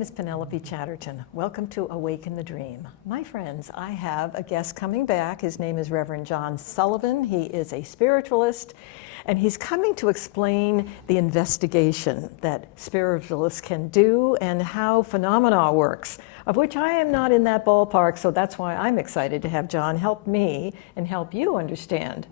name is Penelope Chatterton. Welcome to Awaken the Dream. My friends, I have a guest coming back. His name is Reverend John Sullivan. He is a spiritualist, and he's coming to explain the investigation that spiritualists can do and how phenomena works, of which I am not in that ballpark, so that's why I'm excited to have John help me and help you understand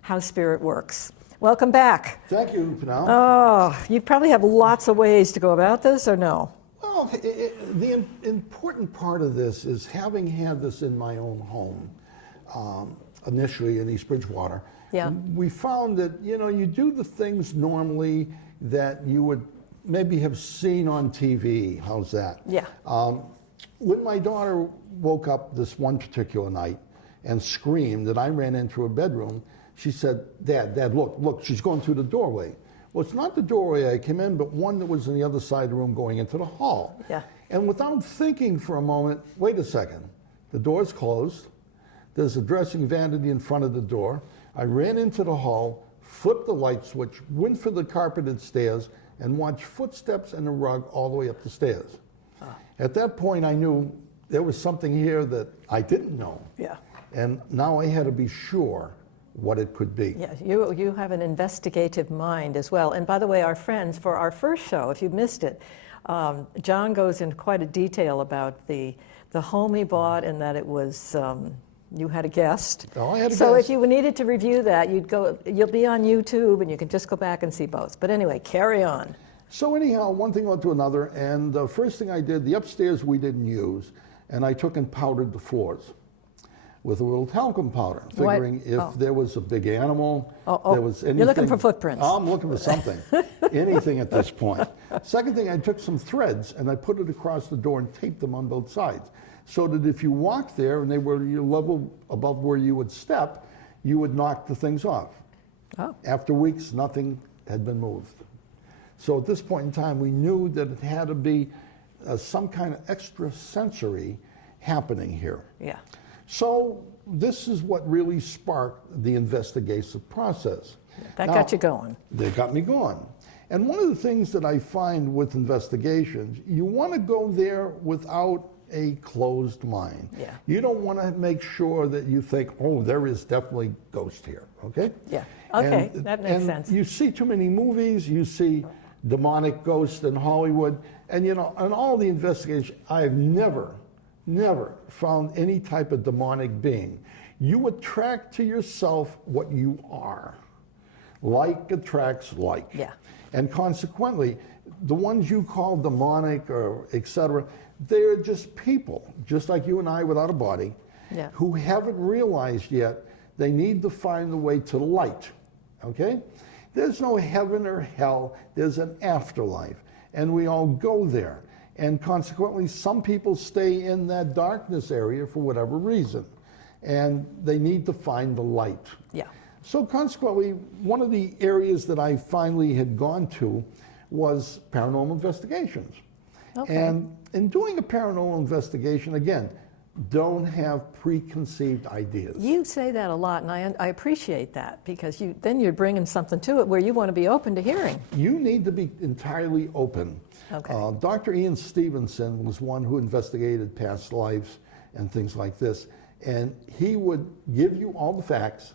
how spirit works. Welcome back. Thank you, Penelope. Oh, you probably have lots of ways to go about this, or no? Well, the important part of this is having had this in my own home, initially in East Bridgewater. Yeah. We found that, you do the things normally that you would maybe have seen on TV. How's that? Yeah. When my daughter woke up this one particular night and screamed, and I ran into her bedroom, she said, Dad, look, she's going through the doorway. Well, it's not the doorway I came in, but one that was on the other side of the room going into the hall. Yeah. And without thinking for a moment, wait a second, the door's closed. There's a dressing vanity in front of the door. I ran into the hall, flipped the light switch, went for the carpeted stairs, and watched footsteps in the rug all the way up the stairs. At that point, I knew there was something here that I didn't know. Yeah. And now I had to be sure what it could be. Yeah, you have an investigative mind as well. And by the way, our friends, for our first show, if you missed it, John goes into quite a detail about the home he bought and that it was, you had a guest. Oh, I had a so guest. if you needed to review that, you'll be on YouTube and you can just go back and see both. But anyway, carry on. So anyhow, one thing led to another, and the first thing I did, the upstairs we didn't use, and I took and powdered the floors with a little talcum powder, figuring if there was a big animal, there was anything. You're looking for footprints. I'm looking for something, anything at this point. Second thing, I took some threads and I put it across the door and taped them on both sides, so that if you walked there and they were your level above where you would step, you would knock the things off. Oh. After weeks, nothing had been moved. So at this point in time, we knew that it had to be some kind of extra sensory happening here. Yeah. So this is what really sparked the investigative process. That got you going. They got me going. And one of the things that I find with investigations, you want to go there without a closed mind. Yeah. You don't want to make sure that you think, oh, there is definitely ghost here, okay? Yeah, okay, that makes sense. You see too many movies, you see demonic ghosts in Hollywood, and in all the investigation, I have never found any type of demonic being. You attract to yourself what you are. Like attracts like. Yeah. And consequently, the ones you call demonic or etc., they're just people, just like you and I without a body, who haven't realized yet they need to find the way to the light, okay? There's no heaven or hell, there's an afterlife, and we all go there. And consequently, some people stay in that darkness area for whatever reason, and they need to find the light. Yeah. So consequently, one of the areas that I finally had gone to was paranormal investigations. Okay. And in doing a paranormal investigation, again, don't have preconceived ideas. You say that a lot, and I appreciate that, because then you're bringing something to it where you want to be open to hearing. You need to be entirely open. Okay. Dr. Ian Stevenson was one who investigated past lives and things like this, and he would give you all the facts,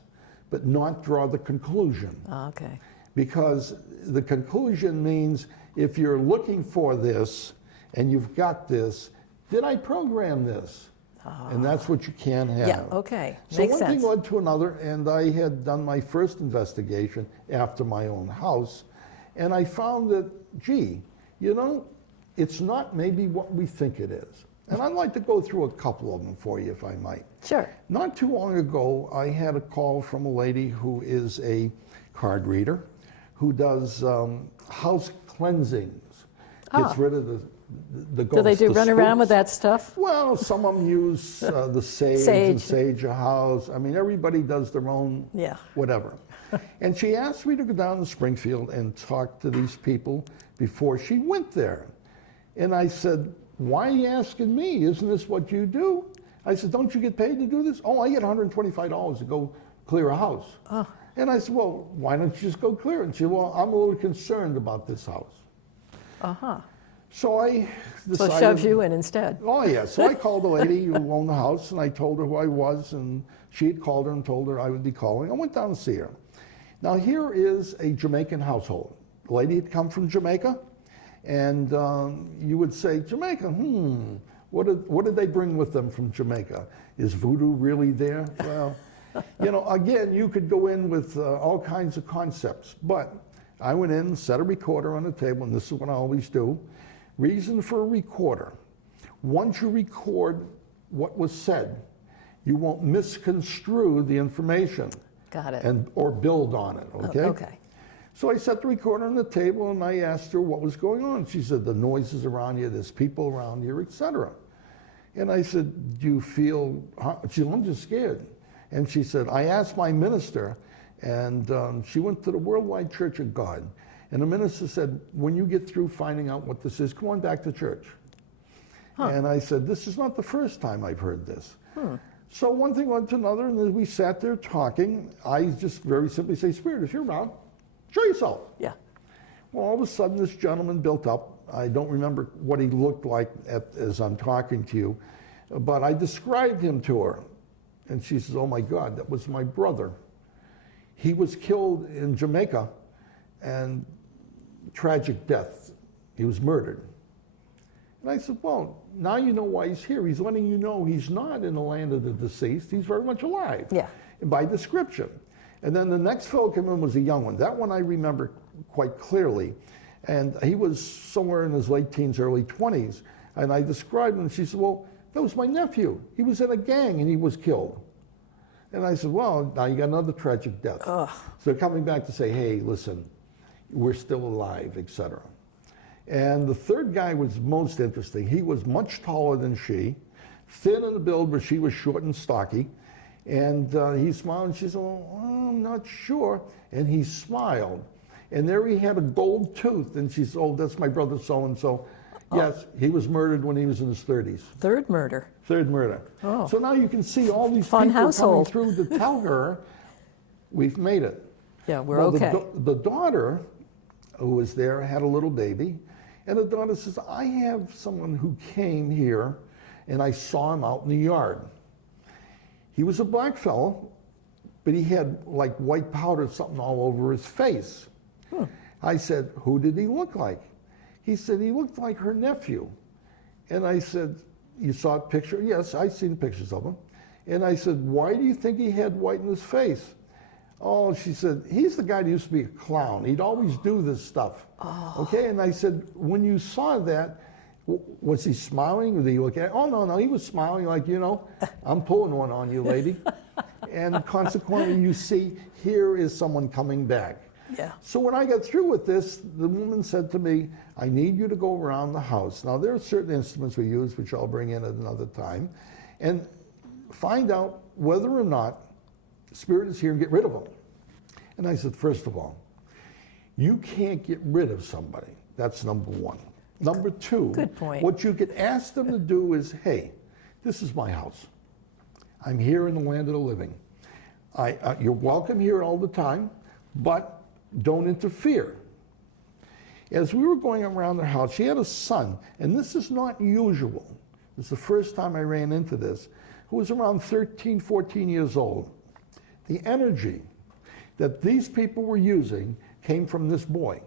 but not draw the conclusion. Okay. Because the conclusion means if you're looking for this and you've got this, did I program this? And that's what you can't have. Yeah, okay. So Makes one sense. thing led to another, and I had done my first investigation after my own house, and I found that, gee, it's not maybe what we think it is. And I'd like to go through a couple of them for you, if I might. Sure. Not too long ago, I had a call from a lady who is a card reader, who does house cleansings, gets rid of the ghosts. Do they run spooks. around with that stuff? Well, some of them use the sage and sage a house. I mean, everybody does their own whatever. And she asked me to go down to Springfield and talk to these people before she went there. And I said, why are you asking me? Isn't this what you do? I said, don't you get paid to do this? Oh, I get $125 to go clear a house. Oh. And I said, well, why don't you just go clear it? And she said, well, I'm a little concerned about this house. Uh-huh. So I decided... So shoves you in instead. Oh, yeah. So I called the lady who owned the house, and I told her who I was, and she had called her and told her I would be calling. I went down to see her. Now, here is a Jamaican household. The lady had come from Jamaica, and you would say, Jamaica, what did they bring with them from Jamaica? Is voodoo really there? Well, you know, again, you could go in with all kinds of concepts, but I went in, set a recorder on the table, and this is what I always do. Reason for a recorder. Once you record what was said, you won't misconstrue the information. Got it. Or build on it, okay? Okay. So I set the recorder on the table and I asked her what was going on. She said, the noises around you, there's people around here, etc. And I said, do you feel, she said, I'm just scared. And she said, I asked my minister, and she went to the Worldwide Church of God. And the minister said, when you get through finding out what this is, come on back to church. Huh. And I said, this is not the first time I've heard this. So one thing led to another, and as we sat there talking, I just very simply say, Spirit, if you're around, show yourself. Yeah. Well, all of a sudden, this gentleman built up. I don't remember what he looked like as I'm talking to you, but I described him to her. And she says, oh my God, that was my brother. He was killed in Jamaica, and tragic death. He was murdered. And I said, well, now you know why he's here. He's letting you know he's not in the land of the deceased. He's very much alive. Yeah. By description. And then the next fellow came in was a young one. That one I remember quite clearly. And he was somewhere in his late teens, early 20s. And I described him, and she said, well, that was my nephew. He was in a gang and he was killed. And I said, well, now you got another tragic death. Ugh. So they're coming back to say, hey, listen, we're still alive, etc. And the third guy was most interesting. He was much taller than she, thin in the build, but she was short and stocky. And he smiled, and she said, well, I'm not sure. And he smiled. And there he had a gold tooth. And she said, oh, that's my brother so-and-so. Yes, he was murdered when he was in his 30s. Third murder. Third murder. Oh. So now you can see all these Fun people household. coming through to tell her, we've made it. Yeah, we're okay. The daughter who was there had a little baby. And the daughter says, I have someone who came here, and I saw him out in the yard. He was a black fellow, but he had like white powder, something all over his face. I said, who did he look like? He said, he looked like her nephew. And I said, you saw a picture? Yes, I've seen pictures of him. And I said, why do you think he had white in his face? Oh, she said, he's the guy that used to be a clown. He'd always do this stuff. Oh. Okay, and I said, when you saw that, was he smiling? Did he look at? Oh, no, he was smiling like, you know, I'm pulling one on you, lady. And consequently, you see, here is someone coming back. Yeah. So when I got through with this, the woman said to me, I need you to go around the house. Now, there are certain instruments we use, which I'll bring in at another time, and find out whether or not Spirit is here and get rid of them. And I said, first of all, you can't get rid of somebody. That's number one. Number two, good point. What you could ask them to do is, hey, this is my house. I'm here in the land of the living. You're welcome here all the time, but don't interfere. As we were going around the house, she had a son, and this is not usual. It's the first time I ran into this, who was around 13, 14 years old. The energy that these people were using came from this boy.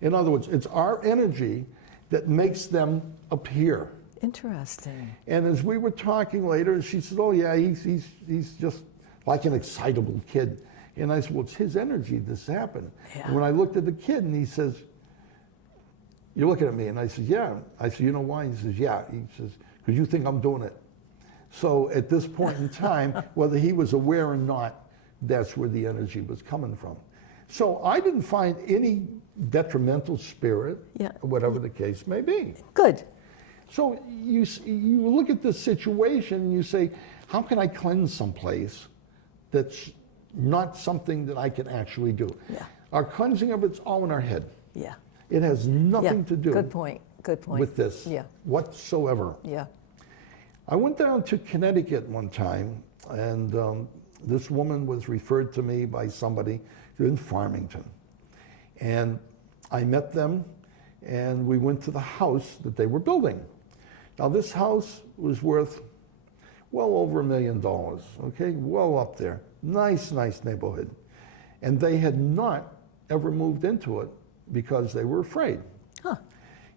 In other words, it's our energy that makes them appear. Interesting. And as we were talking later, she said, oh yeah, he's just like an excitable kid. And I said, well, it's his energy this happened. Yeah. And when I looked at the kid, and he says, you're looking at me. And I said, yeah. I said, you know why? He says, yeah. He says, because you think I'm doing it. So at this point in time, whether he was aware or not, that's where the energy was coming from. So I didn't find any detrimental spirit, whatever the case may be. Good. So you look at this situation and you say, how can I cleanse someplace that's not something that I can actually do? Yeah. Our cleansing of it's all in our head. Yeah. It has nothing to do Good point. with this whatsoever. Yeah. I went down to Connecticut one time, and this woman was referred to me by somebody in Farmington. And I met them, and we went to the house that they were building. Now this house was worth well over $1 million, okay, well up there. Nice neighborhood. And they had not ever moved into it because they were afraid. Huh.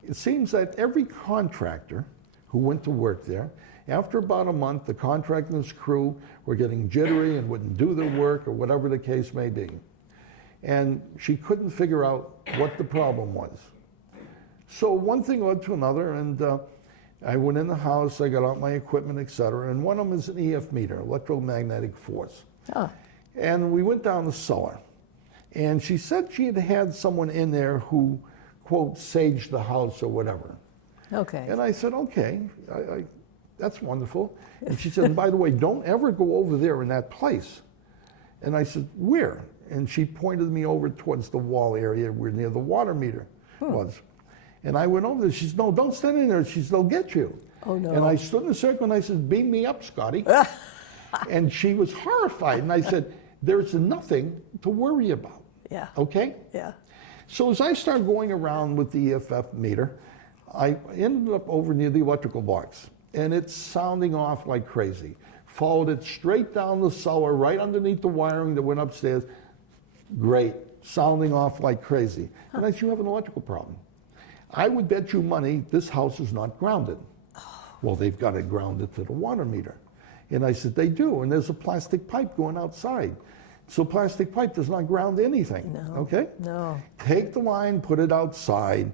It seems that every contractor who went to work there, after about a month, the contractor and his crew were getting jittery and wouldn't do their work or whatever the case may be. And she couldn't figure out what the problem was. So one thing led to another, and I went in the house, I got out my equipment, etc., and one of them is an EF meter, electromagnetic force. Oh. And we went down the cellar, and she said she had had someone in there who, quote, saged the house or whatever. Okay. And I said, okay, that's wonderful. And she said, and by the way, don't ever go over there in that place. And I said, where? And she pointed me over towards the wall area where near the water meter was. And I went over there. She said, no, don't stand in there. She said, they'll get you. Oh, no. And I stood in a circle and I said, beam me up, Scotty. And she was horrified. And I said, there's nothing to worry about. Yeah. Okay? Yeah. So as I started going around with the EFF meter, I ended up over near the electrical box. And it's sounding off like crazy. Followed it straight down the cellar, right underneath the wiring that went upstairs. Great. Sounding off like crazy. And I said, you have an electrical problem. I would bet you money this house is not grounded. Well, they've got it grounded to the water meter. And I said, they do, and there's a plastic pipe going outside. So plastic pipe does not ground anything, okay? No. Take the line, put it outside,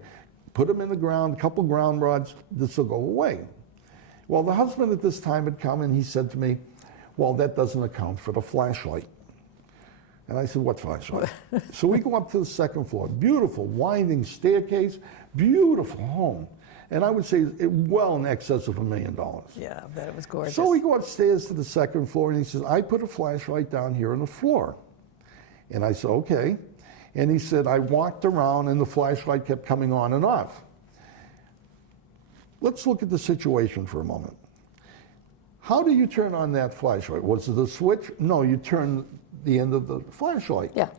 put them in the ground, a couple ground rods, this will go away. Well, the husband at this time had come and he said to me, well, that doesn't account for the flashlight. And I said, what flashlight? So we go up to the second floor, beautiful winding staircase, beautiful home. And I would say well in excess of $1 million. Yeah, I bet it was gorgeous. So we go upstairs to the second floor and he says, I put a flashlight down here on the floor. And I said, okay. And he said, I walked around and the flashlight kept coming on and off. Let's look at the situation for a moment. How do you turn on that flashlight? Was it a switch? No, you turn the end of the flashlight. Yeah.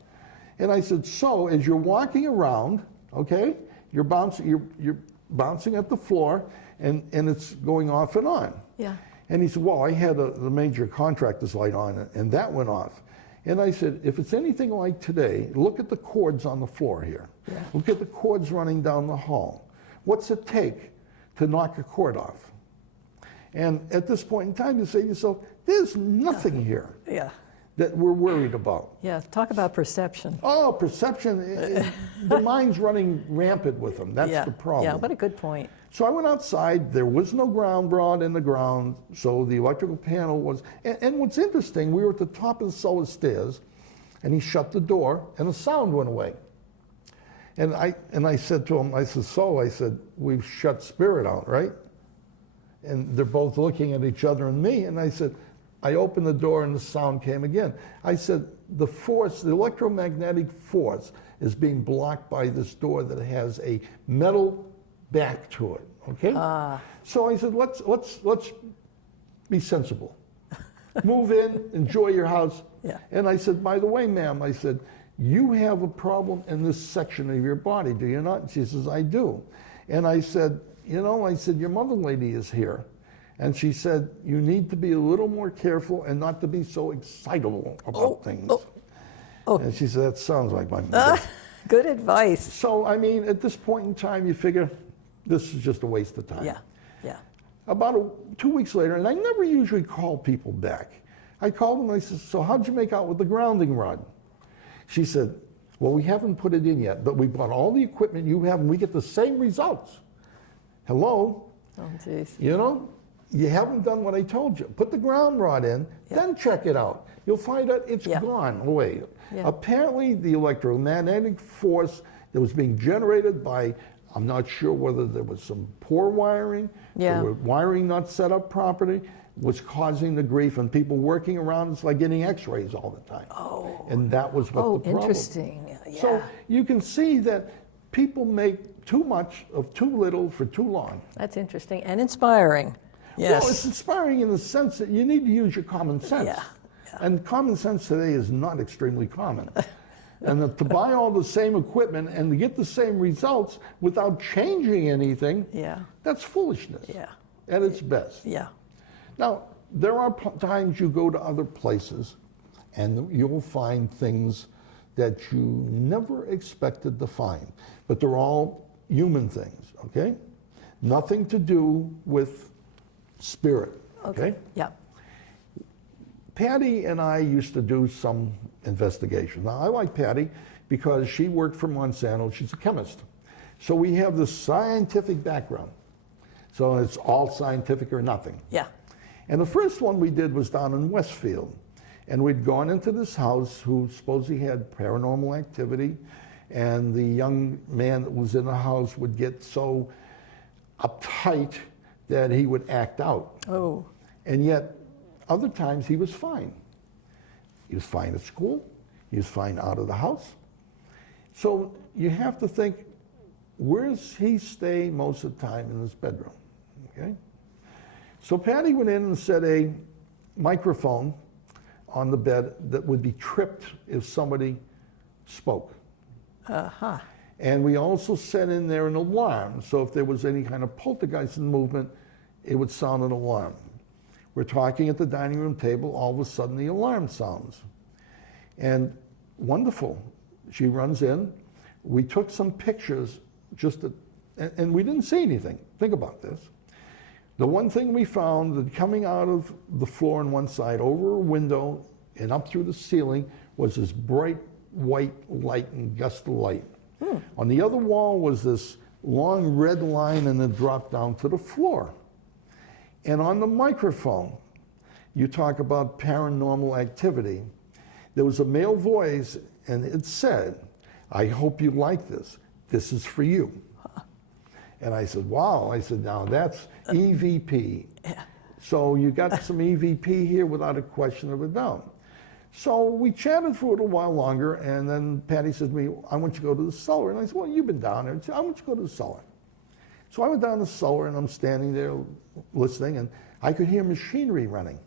And I said, so as you're walking around, okay, you're bouncing at the floor and it's going off and on. Yeah. And he said, well, I had the major contractor's light on and that went off. And I said, if it's anything like today, look at the cords on the floor here. Yeah. Look at the cords running down the hall. What's it take to knock a cord off? And at this point in time, you say to yourself, there's nothing here Yeah. that we're worried about. Yeah. Talk about perception. Oh, perception. The mind's running rampant with them. That's the problem. Yeah, what a good point. So I went outside. There was no ground rod in the ground, so the electrical panel was. And what's interesting, we were at the top of the cellar stairs, and he shut the door, and the sound went away. And I said to him, I said, we've shut spirit out, right? And they're both looking at each other and me, and I said, I opened the door and the sound came again. I said, the force, the electromagnetic force is being blocked by this door that has a metal back to it, okay? So I said, let's be sensible. Move in, enjoy your house. Yeah. And I said, by the way, ma'am, I said, you have a problem in this section of your body, do you not? And she says, I do. And I said, your mother lady is here. And she said, you need to be a little more careful and not to be so excitable about things. And she said, that sounds like my mother. Good advice. So, I mean, at this point in time, you figure this is just a waste of time. Yeah, yeah. About 2 weeks later, and I never usually call people back. I called them and I said, so how'd you make out with the grounding rod? She said, well, we haven't put it in yet, but we bought all the equipment you have and we get the same results. Hello? Oh, jeez. You haven't done what I told you. Put the ground rod in, then check it out. You'll find out it's gone away. Yeah. Apparently, the electromagnetic force that was being generated by, I'm not sure whether there was some poor wiring, or wiring not set up properly, was causing the grief, and people working around, it's like getting x-rays all the time. Oh. And that was what the problem. Interesting. Yeah. So you can see that people make too much of too little for too long. That's interesting and inspiring. Yes. Well, it's inspiring in the sense that you need to use your common sense. Yeah. And common sense today is not extremely common. And to buy all the same equipment and to get the same results without changing anything, Yeah. that's foolishness. Yeah. At its best. Yeah. Now, there are times you go to other places and you'll find things that you never expected to find. But they're all human things, okay? Nothing to do with spirit, okay? Yeah. Patty and I used to do some investigation. Now, I like Patty because she worked for Monsanto. She's a chemist. So we have this scientific background. So it's all scientific or nothing. Yeah. And the first one we did was down in Westfield. And we'd gone into this house who supposedly had paranormal activity. And the young man that was in the house would get so uptight that he would act out. Oh. And yet, other times he was fine. He was fine at school. He was fine out of the house. So you have to think, where does he stay most of the time? In his bedroom, okay? So Patty went in and set a microphone on the bed that would be tripped if somebody spoke. Uh-huh. And we also set in there an alarm, so if there was any kind of poltergeist in movement, it would sound an alarm. We're talking at the dining room table, all of a sudden the alarm sounds. And wonderful, she runs in. We took some pictures and we didn't see anything. Think about this. The one thing we found that coming out of the floor on one side over a window and up through the ceiling was this bright white light and gust of light. On the other wall was this long red line and it dropped down to the floor. And on the microphone, you talk about paranormal activity. There was a male voice and it said, "I hope you like this. This is for you." And I said, wow. I said, now that's EVP. So you got some EVP here without a question of a doubt. So we chatted for a little while longer, and then Patty said to me, "I want you to go to the cellar." And I said, "Well, you've been down there." She said, "I want you to go to the cellar." So I went down the cellar, and I'm standing there listening, and I could hear machinery running.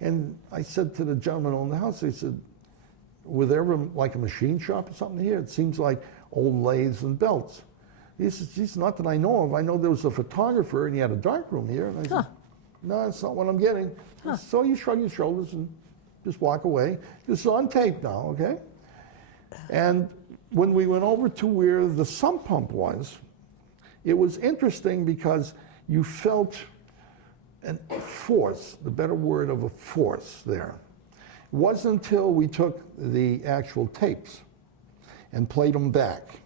And I said to the gentleman on the house, I said, "Were there ever like a machine shop or something here? It seems like old lathes and belts." He said, "Geez, not that I know of. I know there was a photographer and he had a dark room here." And I said, "No, that's not what I'm getting." So you shrug your shoulders and just walk away. This is on tape now, okay? And when we went over to where the sump pump was, it was interesting because you felt a force, the better word of a force there. It wasn't until we took the actual tapes and played them back.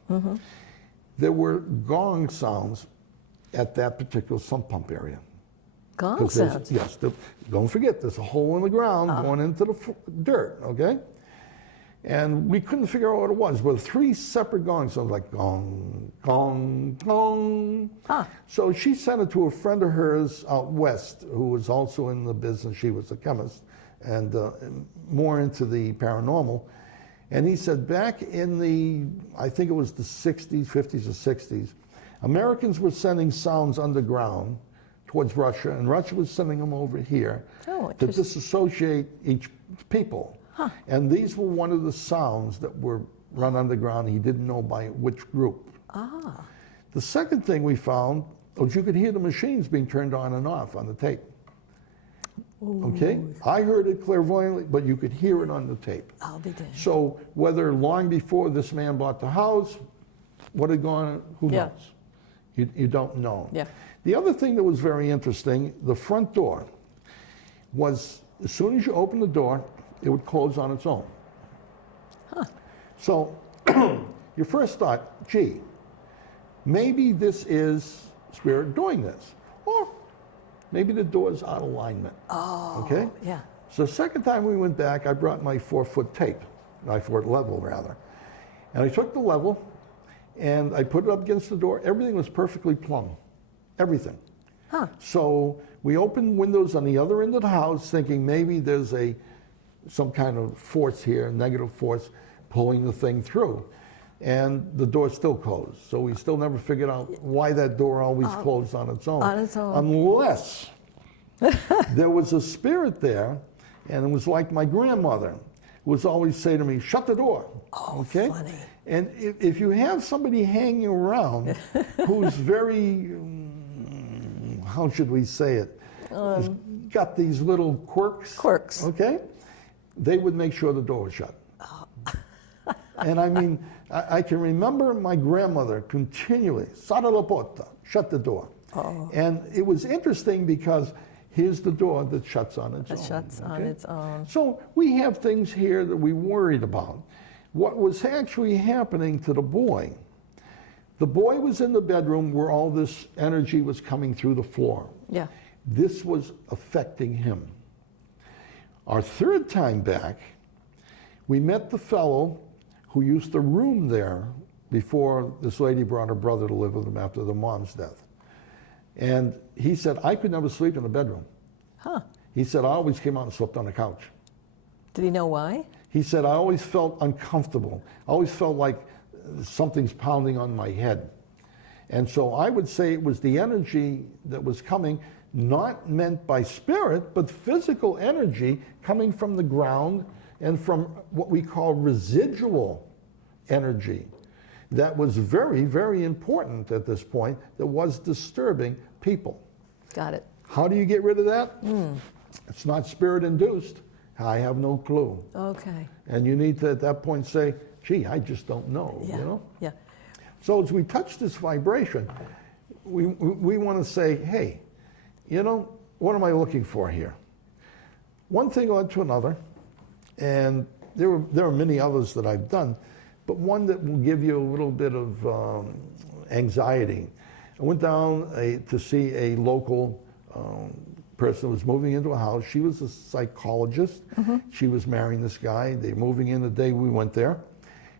There were gong sounds at that particular sump pump area. Gong sounds? Yes. Don't forget, there's a hole in the ground going into the dirt, okay? And we couldn't figure out what it was, but 3 separate gong sounds, like gong, gong, gong. So she sent it to a friend of hers out west who was also in the business. She was a chemist and more into the paranormal. And he said back in the, I think it was the 60s, 50s or 60s, Americans were sending sounds underground towards Russia, and Russia was sending them over here to disassociate each people. And these were one of the sounds that were run underground. He didn't know by which group. The second thing we found was you could hear the machines being turned on and off on the tape. Okay? I heard it clairvoyantly, but you could hear it on the tape. I'll be damned. So whether long before this man bought the house, what had gone, who knows? You don't know. The other thing that was very interesting, the front door was, as soon as you open the door, it would close on its own. So your first thought, gee, maybe this is spirit doing this. Or maybe the door's out of alignment. Okay? So the second time we went back, I brought my 4-foot tape, my 4-foot level rather. And I took the level and I put it up against the door. Everything was perfectly plumb. Everything. So we opened windows on the other end of the house thinking maybe there's some kind of force here, negative force, pulling the thing through. And the door still closed. So we still never figured out why that door always closed on its own. Unless there was a spirit there, and it was like my grandmother. was always say to me, shut the door. Oh, funny. And if you have somebody hanging around who's very, how should we say it, has got these little quirks, okay, they would make sure the door was shut. Oh. And I mean, I can remember my grandmother continually, "Sara la porta," shut the door. Oh. And it was interesting because here's the door that shuts on its own. It shuts on its own. So we have things here that we worried about. What was actually happening to the boy was in the bedroom where all this energy was coming through the floor. Yeah. This was affecting him. Our third time back, we met the fellow who used to room there before this lady brought her brother to live with him after the mom's death. And he said, I could never sleep in the bedroom. Huh. He said, I always came out and slept on the couch. Did he know why? He said, I always felt uncomfortable. I always felt like something's pounding on my head. And so I would say it was the energy that was coming, not meant by spirit, but physical energy coming from the ground and from what we call residual energy that was very, very important at this point, that was disturbing people. Got it. How do you get rid of that? It's not spirit induced. I have no clue. Okay. And you need to, at that point, say, gee, I just don't know, Yeah. you know? Yeah. So as we touch this vibration, we want to say, hey, you know, what am I looking for here? One thing led to another, and there are many others that I've done, but one that will give you a little bit of anxiety. I went down to see a local person who was moving into a house. She was a psychologist. She was marrying this guy. They were moving in the day we went there.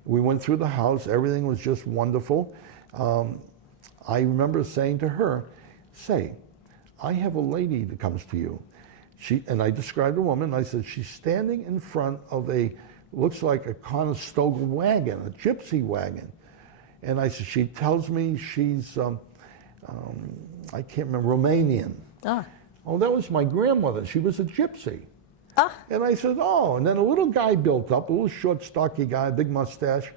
We went through the house. Everything was just wonderful. I remember saying to her, say, I have a lady that comes to you. And I described the woman. I said, she's standing in front of looks like a Conestoga wagon, a gypsy wagon. And I said, she tells me she's, I can't remember, Romanian. Ah. Oh, that was my grandmother. She was a gypsy. Ah. And I said, oh. And then a little guy built up, a little short, stocky guy, big mustache.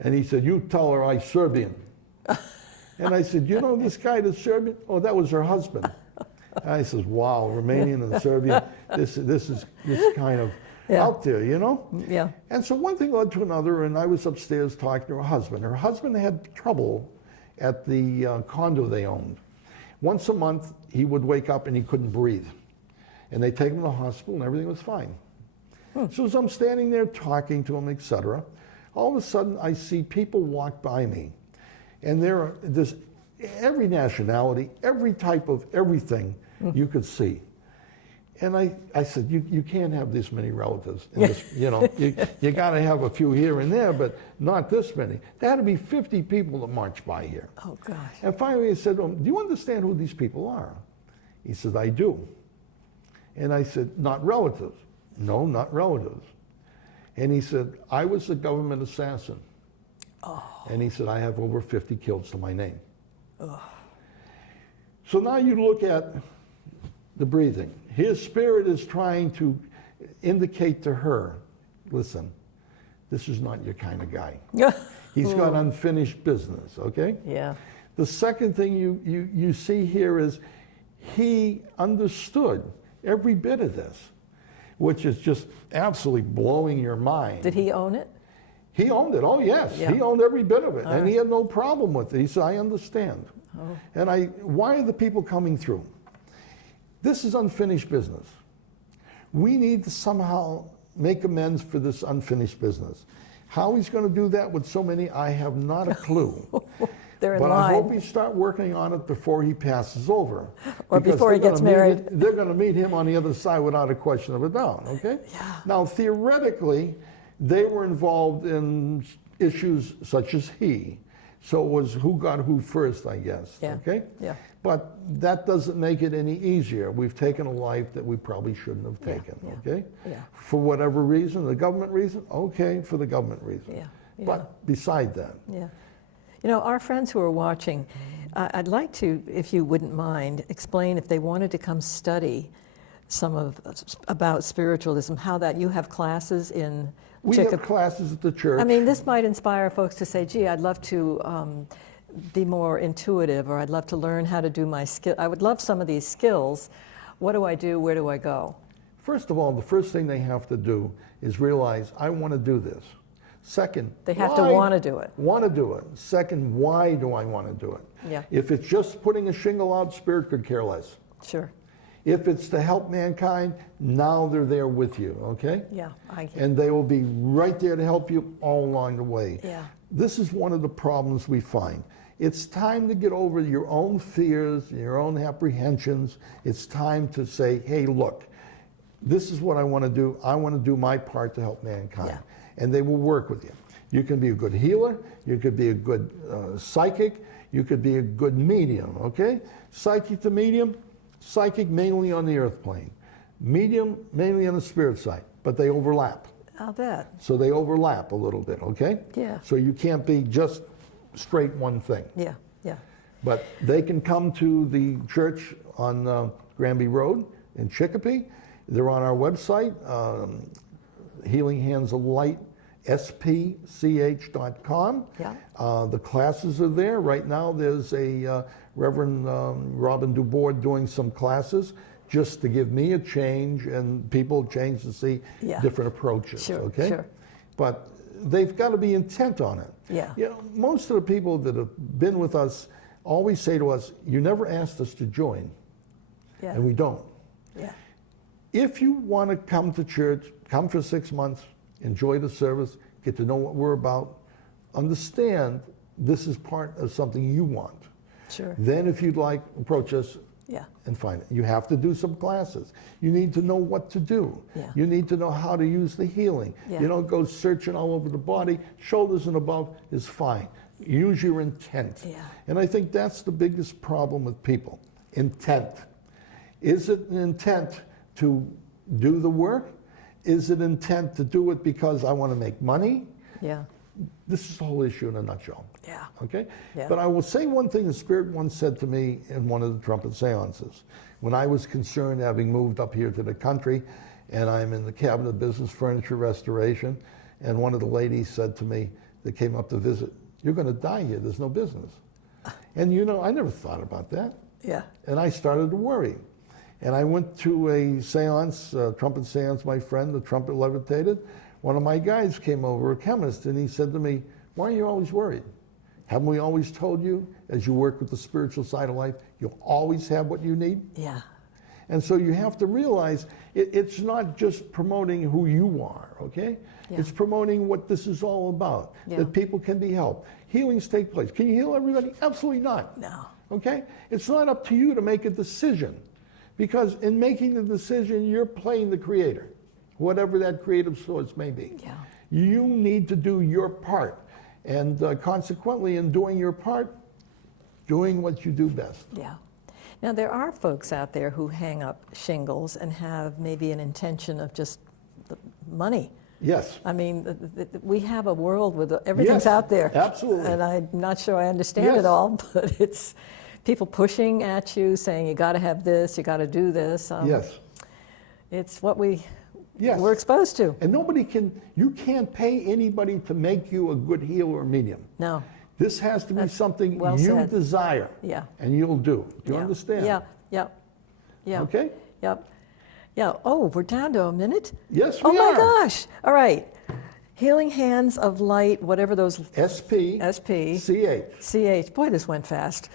And he said, you tell her I'm Serbian. And I said, you know this guy that's Serbian? Oh, that was her husband. And I said, wow, Romanian and Serbian, this is kind of out there, you know? Yeah. And so one thing led to another, and I was upstairs talking to her husband. Her husband had trouble at the condo they owned. Once a month, he would wake up and he couldn't breathe. And they take him to the hospital and everything was fine. So as I'm standing there talking to him, etc., all of a sudden I see people walk by me. And there's every nationality, every type of everything you could see. And I said, you can't have this many relatives. In this, you know, you got to have a few here and there, but not this many. There had to be 50 people that marched by here. Oh, gosh. And finally I said to him, do you understand who these people are? He said, I do. And I said, not relatives. No, not relatives. And he said, I was a government assassin. Oh. And he said, I have over 50 kills to my name. Oh. So now you look at the breathing. His spirit is trying to indicate to her, listen, this is not your kind of guy. He's got unfinished business, okay? Yeah. The second thing you see here is he understood every bit of this, which is just absolutely blowing your mind. Did he own it? He owned it, oh yes. Yeah. He owned every bit of it, and he had no problem with it. He said, I understand. Oh. And why are the people coming through? This is unfinished business. We need to somehow make amends for this unfinished business. How he's going to do that with so many, I have not a clue. They're in but line. I hope he start working on it before he passes over. Or before he gets married. They're going to meet him on the other side without a question of a doubt, okay? Yeah. Now, theoretically, they were involved in issues such as he. So it was who got who first, I guess, okay? Yeah. But that doesn't make it any easier. We've taken a life that we probably shouldn't have taken, okay? Yeah. For whatever reason, the government reason, okay, for the government reason. Yeah. But beside that. Yeah. You know, our friends who are watching, I'd like to, if you wouldn't mind, explain if they wanted to come study about spiritualism, how that you have classes in We have classes at the church. I mean, this might inspire folks to say, gee, I'd love to be more intuitive, or I'd love to learn how to do my skill. I would love some of these skills. What do I do? Where do I go? First of all, the first thing they have to do is realize, I want to do this. Second, They have to want to do it. Want to do it. Second, why do I want to do it? Yeah. If it's just putting a shingle out, Spirit could care less. Sure. If it's to help mankind, now they're there with you, okay? Yeah, I get it. And they will be right there to help you all along the way. Yeah. This is one of the problems we find. It's time to get over your own fears, your own apprehensions. It's time to say, hey, look, this is what I want to do. I want to do my part to help mankind. Yeah. And they will work with you. You can be a good healer. You could be a good psychic. You could be a good medium, okay? Psychic to medium, psychic mainly on the earth plane. Medium mainly on the spirit side, but they overlap. I'll bet. So they overlap a little bit, okay? Yeah. So you can't be just straight one thing. Yeah, yeah. But they can come to the church on Granby Road in Chicopee. They're on our website, Healing Hands of Light, spch.com. Yeah. The classes are there. Right now there's a Reverend Robin Dubois doing some classes just to give me a change, and people change to see different approaches. Sure, okay? sure. But they've got to be intent on it. Yeah. You know, most of the people that have been with us always say to us, you never asked us to join. Yeah. And we don't. Yeah. If you want to come to church, come for 6 months, enjoy the service, get to know what we're about, understand this is part of something you want. Sure. Then if you'd like, approach us and find it. You have to do some classes. You need to know what to do. Yeah. You need to know how to use the healing. Yeah. You don't go searching all over the body. Shoulders and above is fine. Use your intent. Yeah. And I think that's the biggest problem with people. Intent. Is it an intent to do the work? Is it intent to do it because I want to make money? Yeah. This is the whole issue in a nutshell. Yeah. Okay? Yeah. But I will say one thing the Spirit once said to me in one of the trumpet seances. When I was concerned, having moved up here to the country, and I'm in the cabinet business, furniture restoration, and one of the ladies said to me that came up to visit, you're going to die here, there's no business. And you know, I never thought about that. Yeah. And I started to worry. And I went to a seance, trumpet seance, my friend, the trumpet levitated. One of my guys came over, a chemist, and he said to me, why are you always worried? Haven't we always told you, as you work with the spiritual side of life, you'll always have what you need? Yeah. And so you have to realize it's not just promoting who you are, okay? Yeah. It's promoting what this is all about, that people can be helped. Healings take place. Can you heal everybody? Absolutely not. No. Okay? It's not up to you to make a decision, because in making the decision, you're playing the creator, whatever that creative source may be. Yeah. You need to do your part. And consequently, in doing your part, doing what you do best. Yeah. Now, there are folks out there who hang up shingles and have maybe an intention of just money. Yes. I mean, we have a world with everything's out there. Absolutely. And I'm not sure I understand it all, but it's people pushing at you, saying you got to have this, you got to do this. Yes. It's what we're Yes. exposed to. And you can't pay anybody to make you a good healer or medium. No. This has to be something well you said. desire. Yeah. And you'll do. Do you Yeah. understand? Yeah. Yeah. Okay? Yep. Yeah. Oh, we're down to a minute? Yes, we Oh are. my gosh. All right. Healing Hands of Light, whatever those SP. CH. Boy, this went fast.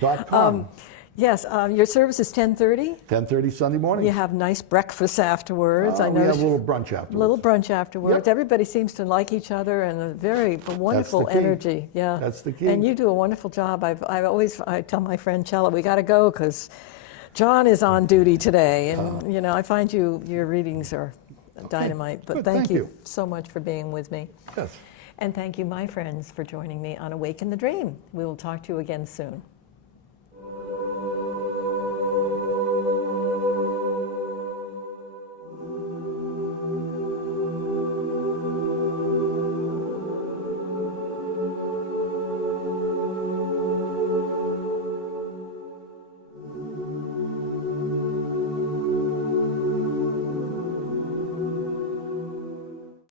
.com. Yes, your service is 10:30. 10:30 Sunday morning. You have nice breakfast afterwards. I We know have a little brunch afterwards. little brunch afterwards. Yep. Everybody seems to like each other and a wonderful key. energy. Yeah, That's the key. And you do a wonderful job. I tell my friend Chella, we got to go because John is on duty today, and you know I find your readings are dynamite. But Good, thank thank you you. so much for being with me. Yes. And thank you, my friends, for joining me on Awaken the Dream. We will talk to you again soon.